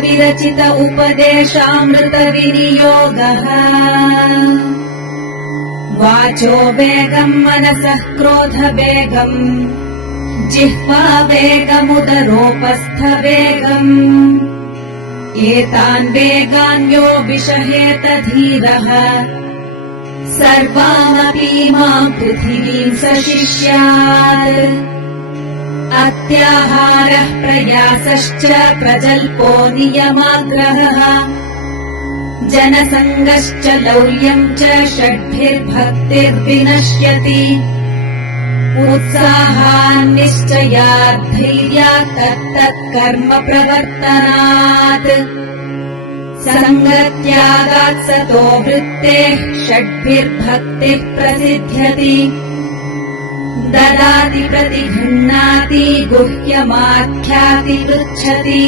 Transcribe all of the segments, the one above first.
विरचित उपदेशामृतविनियोगः। वाचो वेगम् मनसः क्रोधवेगम् जिह्वा वेगमुदरोपस्थवेगम् एतान् वेगान् यो विषहेत धीरः सर्वामपि माम् पृथिवीम् स शिष्यात्। अत्याहारः प्रयासश्च प्रजल्पो नियमाग्रहः जनसङ्गश्च लौल्यम् च षड्भिर्भक्तिर्विनश्यति। उत्साहान्निश्चयात् धैर्यात् तत्तत्कर्म प्रवर्तनात् सङ्गत्यागात् सतो वृत्तेः षड्भिर्भक्तिः प्रसिद्ध्यति। ददाति प्रतिगृह्णाति गुह्यमाख्याति पृच्छति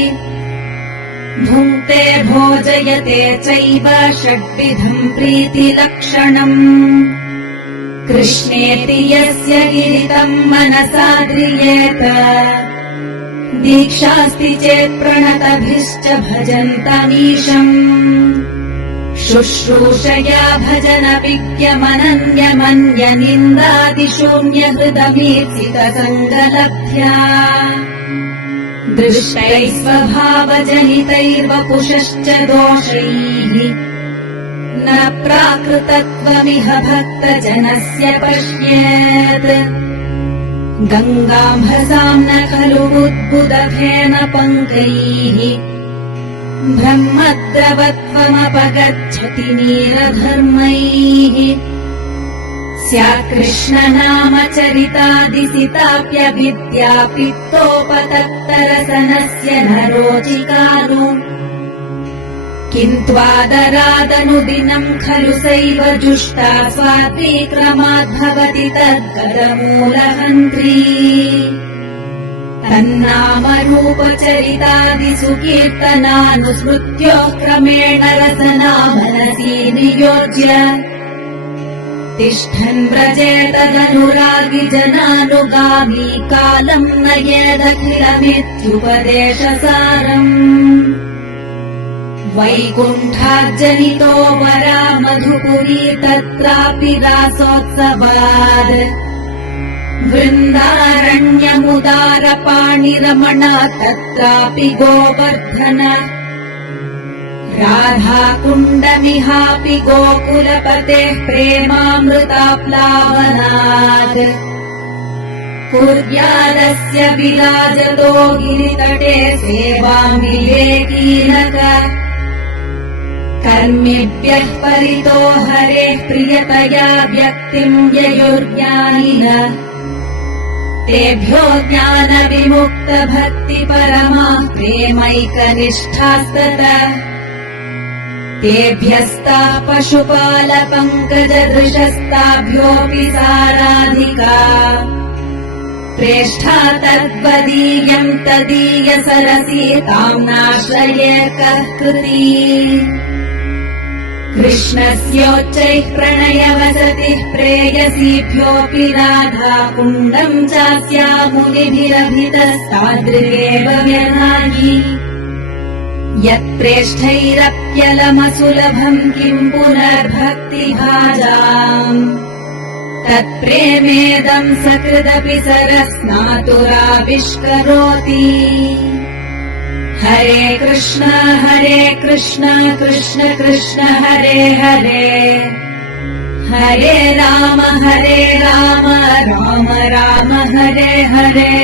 भुङ्क्ते भोजयते चैव षड्विधम् प्रीतिलक्षणम्। कृष्णेति यस्य गिरितम् मनसा ध्रियेत दीक्षास्ति चेत् प्रणतभिश्च भजन्तमीशम्। शुश्रूषया भजनविज्ञमनन्यमन्यनिन्दादिशून्यहृदमीप्सितसङ्गलब्ध्या दृष्टैः स्वभावजनितैर्वपुषश्च दोषैः न प्राकृतत्वमिह भक्तजनस्य पश्येत्। गङ्गाम्भसाम् न खलु उद्बुदधेन पङ्कैः ब्रह्मद्रवत्वमपगच्छति नीरधर्मैः। स्यात्कृष्णनामचरितादिसिताप्यविद्या पित्तोपतत्तरसनस्य नरोचिकानु किन्त्वादरादनुदिनम् खलु सैव जुष्टा स्वात्वीक्रमाद्भवति तद्गतमूलहन्त्री। तन्नामरूपचरितादिषु कीर्तनानुस्मृत्योः क्रमेण रसना मनसि नियोज्य तिष्ठन् व्रजेतदनुरागी जनानुगामी कालम् नयेदखिलमित्युपदेशसारम्। वैकुण्ठाज्जनितो वरा मधुपुरी तत्रापि रासोत्सवाद् वृन्दारण्यमुदारपाणिरमण तत्रापि गोवर्धन राधाकुण्डमिहापि गोकुलपतेः प्रेमामृताप्लावनात् कुर्यादस्य विराजतो गिरितटे सेवामिलेकीनक। कर्मिभ्यः परितो हरेः प्रियतया व्यक्तिम् ययुर्ज्ञानिनः तेभ्यो ज्ञानविमुक्तभक्तिपरमाः प्रेमैकनिष्ठास्ततः। तेभ्यस्ताः पशुपालपङ्कजदृशस्ताभ्योऽपि साराधिका प्रेष्ठा तद्वदीयम् तदीयसरसी ताम् नाश्रये कः कृती। कृष्णस्योच्चैः प्रणयवसतिः प्रेयसीभ्योऽपि राधा कुण्डम् चास्या मुनिभिरभितस्तादृगेव व्यधायि। यत्प्रेष्ठैरप्यलमसुलभम् किम् पुनर्भक्तिभाजाम् तत्प्रेमेदम् सकृदपि सरस्नातुराविष्करोति। हरे कृष्ण कृष्ण कृष्ण हरे हरे हरे राम राम राम हरे हरे।